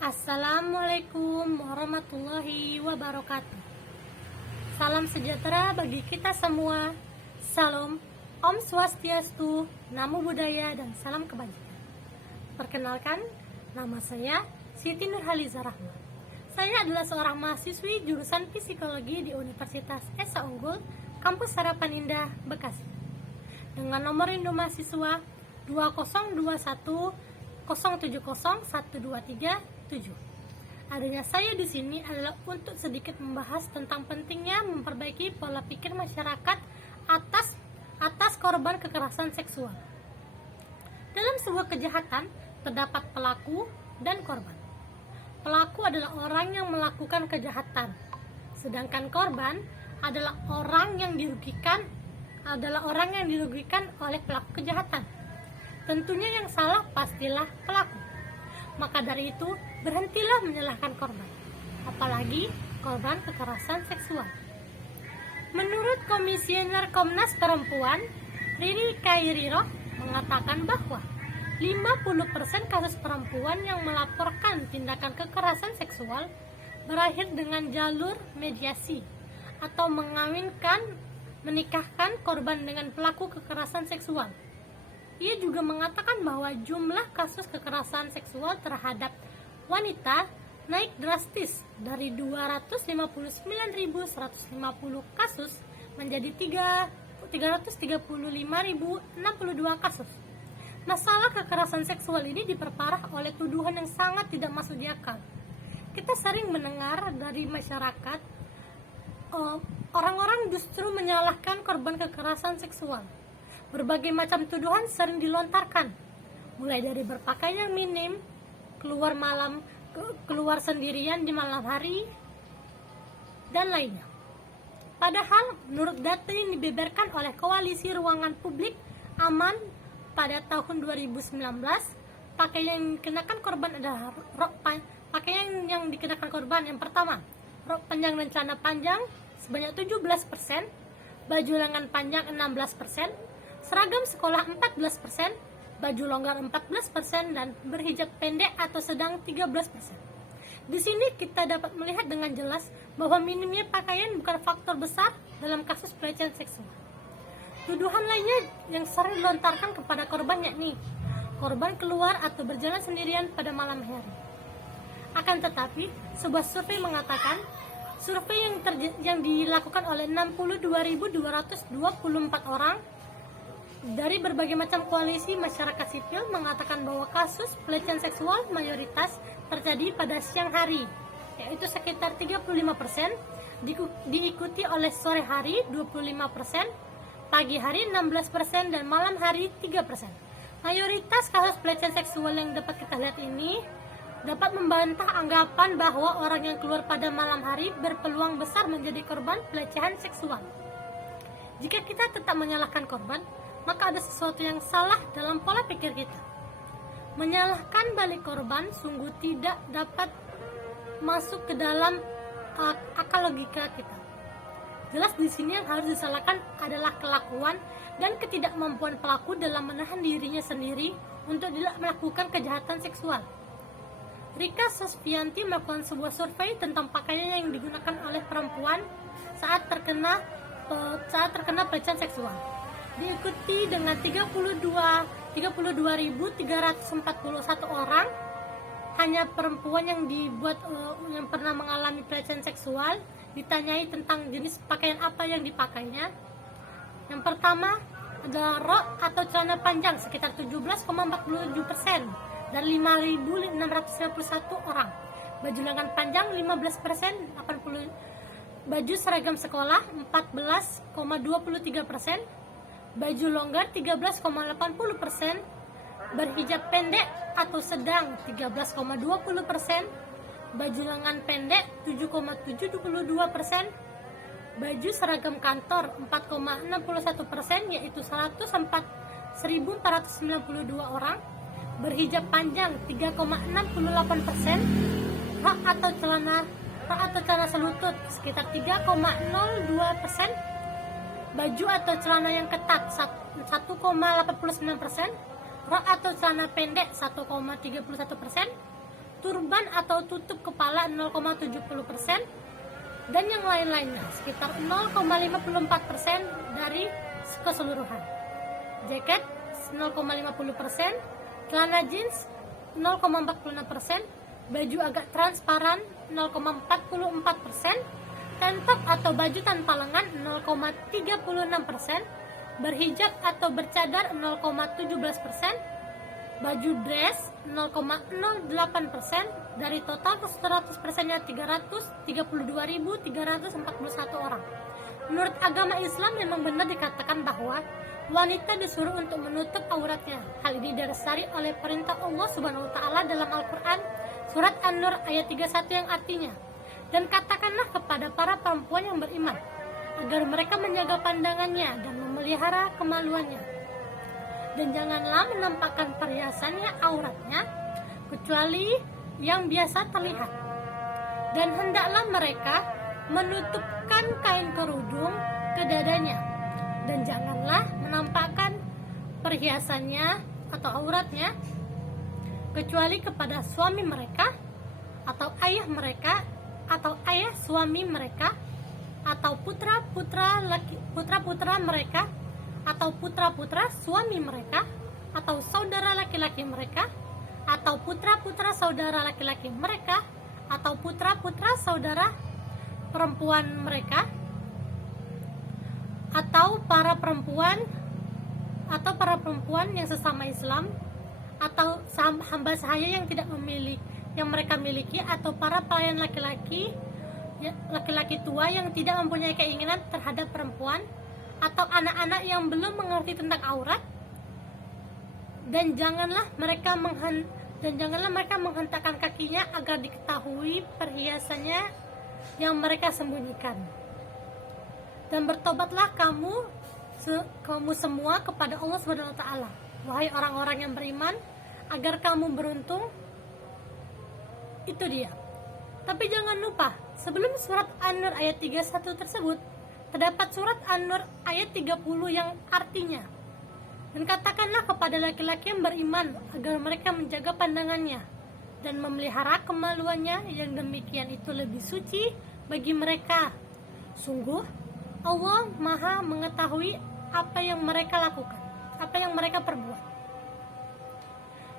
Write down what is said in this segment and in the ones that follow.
Assalamualaikum warahmatullahi wabarakatuh. Salam sejahtera bagi kita semua. Salam, Om Swastiastu, Namo Buddhaya, dan salam kebajikan. Perkenalkan, nama saya Siti Nurhaliza Rahma. Saya adalah seorang mahasiswi jurusan Psikologi di Universitas Esa Unggul, Kampus Harapan Indah, Bekasi. Dengan nomor induk mahasiswa 2021 070 1237. Adanya saya di sini adalah untuk sedikit membahas tentang pentingnya memperbaiki pola pikir masyarakat atas korban kekerasan seksual. Dalam sebuah kejahatan terdapat pelaku dan korban. Pelaku adalah orang yang melakukan kejahatan, sedangkan korban adalah orang yang dirugikan oleh pelaku kejahatan. Tentunya yang salah pastilah pelaku. Maka dari itu, berhentilah menyalahkan korban, apalagi korban kekerasan seksual. Menurut Komisioner Komnas Perempuan, Riri Kairiro mengatakan bahwa 50% kasus perempuan yang melaporkan tindakan kekerasan seksual berakhir dengan jalur mediasi atau menikahkan korban dengan pelaku kekerasan seksual. Ia juga mengatakan bahwa jumlah kasus kekerasan seksual terhadap wanita naik drastis dari 259.150 kasus menjadi 335.062 kasus. Masalah kekerasan seksual ini diperparah oleh tuduhan yang sangat tidak masuk di akal. Kita sering mendengar dari masyarakat, orang-orang justru menyalahkan korban kekerasan seksual. Berbagai macam tuduhan sering dilontarkan, mulai dari berpakaian yang minim, keluar sendirian di malam hari, dan lainnya. Padahal, menurut data yang dibeberkan oleh Koalisi Ruangan Publik Aman pada tahun 2019, pakaian yang dikenakan korban adalah pakaian yang dikenakan korban yang pertama, rok panjang dan celana panjang sebanyak 17%, baju lengan panjang 16%, seragam sekolah 14%, baju longgar 14%, dan berhijab pendek atau sedang 13%. Di sini kita dapat melihat dengan jelas bahwa minimnya pakaian bukan faktor besar dalam kasus pelecehan seksual. Tuduhan lainnya yang sering dilontarkan kepada korban yakni korban keluar atau berjalan sendirian pada malam hari. Akan tetapi, sebuah survei mengatakan yang dilakukan oleh 62.224 orang dari berbagai macam koalisi masyarakat sipil mengatakan bahwa kasus pelecehan seksual mayoritas terjadi pada siang hari, yaitu sekitar 35%, diikuti oleh sore hari 25%, pagi hari 16%, dan malam hari 3%. Mayoritas kasus pelecehan seksual yang dapat kita lihat ini dapat membantah anggapan bahwa orang yang keluar pada malam hari berpeluang besar menjadi korban pelecehan seksual. Jika kita tetap menyalahkan korban, maka ada sesuatu yang salah dalam pola pikir kita. Menyalahkan balik korban sungguh tidak dapat masuk ke dalam akal logika kita. Jelas di sini yang harus disalahkan adalah kelakuan dan ketidakmampuan pelaku dalam menahan dirinya sendiri untuk tidak melakukan kejahatan seksual. Rika Sosvianti melakukan sebuah survei tentang pakaian yang digunakan oleh perempuan saat terkena pelecehan seksual. Diikuti dengan 32.341 orang. Hanya perempuan yang pernah mengalami pelecehan seksual ditanyai tentang jenis pakaian apa yang dipakainya. Yang pertama adalah rok atau celana panjang sekitar 17,47% dan 5.651 orang. Baju lengan panjang 15%, 80. Baju seragam sekolah 14,23%. Baju longgar 13,80%, berhijab pendek atau sedang 13,20%, baju lengan pendek 7,72%, baju seragam kantor 4,61%, yaitu 104.492 orang, berhijab panjang 3,68%, rok atau celana selutut sekitar 3,02%, baju atau celana yang ketat 1,89%, rok atau celana pendek 1,31%, turban tangan atau tutup kepala 0,70%, dan yang lain-lainnya sekitar 0,54% dari keseluruhan. Jaket 0,50%, celana jeans 0,46%, baju agak transparan 0,44%, tank top atau baju tanpa lengan 0,36%, berhijab atau bercadar 0,17%, baju dress 0,08%, dari total 100%-nya 332.341 orang. Menurut agama Islam memang benar dikatakan bahwa wanita disuruh untuk menutup auratnya. Hal ini didasari oleh perintah Allah Subhanahu wa taala dalam Al-Qur'an surat An-Nur ayat 31 yang artinya, "Dan katakanlah kepada para perempuan yang beriman agar mereka menjaga pandangannya dan memelihara kemaluannya. Dan janganlah menampakkan perhiasannya auratnya kecuali yang biasa terlihat. Dan hendaklah mereka menutupkan kain kerudung ke dadanya. Dan janganlah menampakkan perhiasannya atau auratnya kecuali kepada suami mereka atau ayah mereka atau ayah suami mereka atau putra-putra mereka atau putra-putra suami mereka atau saudara laki-laki mereka atau putra-putra saudara laki-laki mereka atau putra-putra saudara perempuan mereka atau para perempuan yang sesama Islam atau hamba sahaya yang tidak memiliki yang mereka miliki atau para pelayan laki-laki tua yang tidak mempunyai keinginan terhadap perempuan atau anak-anak yang belum mengerti tentang aurat, dan janganlah mereka menghentakkan kakinya agar diketahui perhiasannya yang mereka sembunyikan. Dan bertobatlah kamu semua kepada Allah Subhanahu wa taala, wahai orang-orang yang beriman, agar kamu beruntung." Itu dia. Tapi jangan lupa, sebelum surat An-Nur ayat 31 tersebut, terdapat surat An-Nur ayat 30 yang artinya, "Dan katakanlah kepada laki-laki yang beriman agar mereka menjaga pandangannya dan memelihara kemaluannya, yang demikian itu lebih suci bagi mereka. Sungguh Allah Maha mengetahui apa yang mereka lakukan, apa yang mereka perbuat."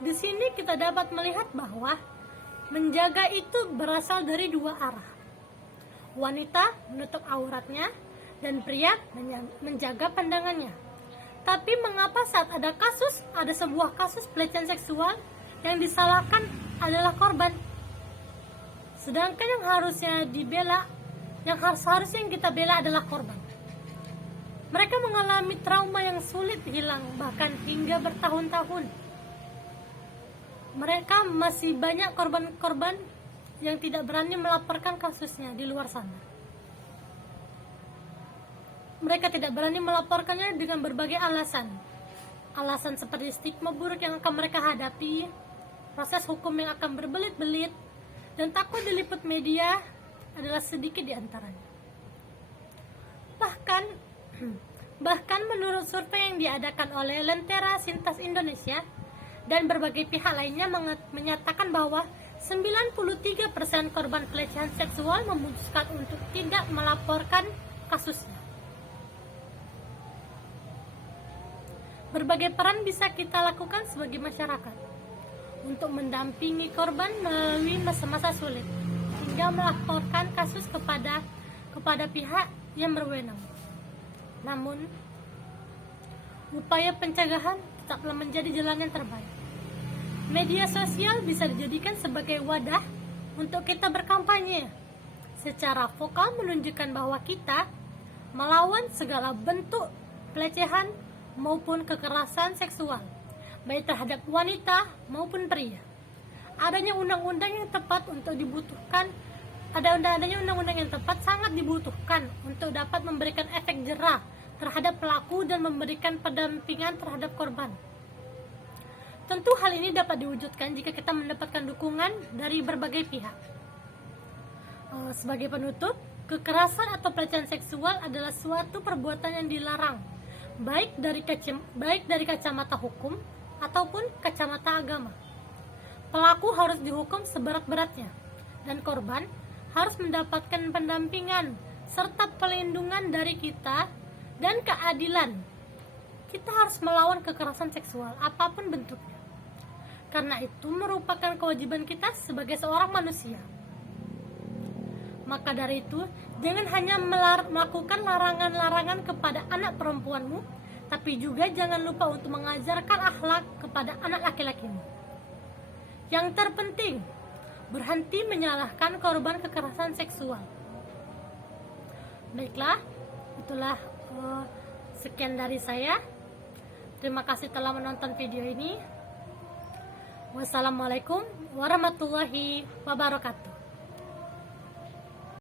Di sini kita dapat melihat bahwa menjaga itu berasal dari dua arah. Wanita menutup auratnya dan pria menjaga pandangannya. Tapi mengapa saat ada sebuah kasus pelecehan seksual, yang disalahkan adalah korban, sedangkan yang harusnya dibela, yang kita bela adalah korban? Mereka mengalami trauma yang sulit hilang, bahkan hingga bertahun-tahun. Mereka masih banyak korban-korban yang tidak berani melaporkan kasusnya di luar sana. Mereka tidak berani melaporkannya dengan berbagai alasan. Alasan seperti stigma buruk yang akan mereka hadapi, proses hukum yang akan berbelit-belit, dan takut diliput media adalah sedikit di antaranya. Bahkan menurut survei yang diadakan oleh Lentera Sintas Indonesia dan berbagai pihak lainnya menyatakan bahwa 93% korban pelecehan seksual memutuskan untuk tidak melaporkan kasusnya. Berbagai peran bisa kita lakukan sebagai masyarakat untuk mendampingi korban melalui masa-masa sulit, hingga melaporkan kasus kepada pihak yang berwenang. Namun, upaya pencegahan tetaplah menjadi jalan yang terbaik. Media sosial bisa dijadikan sebagai wadah untuk kita berkampanye secara vokal, menunjukkan bahwa kita melawan segala bentuk pelecehan maupun kekerasan seksual, baik terhadap wanita maupun pria. Adanya undang-undang yang tepat sangat dibutuhkan untuk dapat memberikan efek jerah terhadap pelaku dan memberikan pendampingan terhadap korban. Tentu hal ini dapat diwujudkan jika kita mendapatkan dukungan dari berbagai pihak. Sebagai penutup, kekerasan atau pelecehan seksual adalah suatu perbuatan yang dilarang, baik dari kacamata hukum ataupun kacamata agama. pelaku harus dihukum seberat-beratnya, dan korban harus mendapatkan pendampingan serta pelindungan dari kita dan keadilan. Kita harus melawan kekerasan seksual apapun bentuknya, karena itu merupakan kewajiban kita sebagai seorang manusia. Maka dari itu, jangan hanya melakukan larangan-larangan kepada anak perempuanmu, tapi juga jangan lupa untuk mengajarkan akhlak kepada anak laki-lakimu. Yang terpenting, berhenti menyalahkan korban kekerasan seksual. Baiklah, itulah sekian dari saya. Terima kasih telah menonton video ini. Wassalamualaikum warahmatullahi wabarakatuh.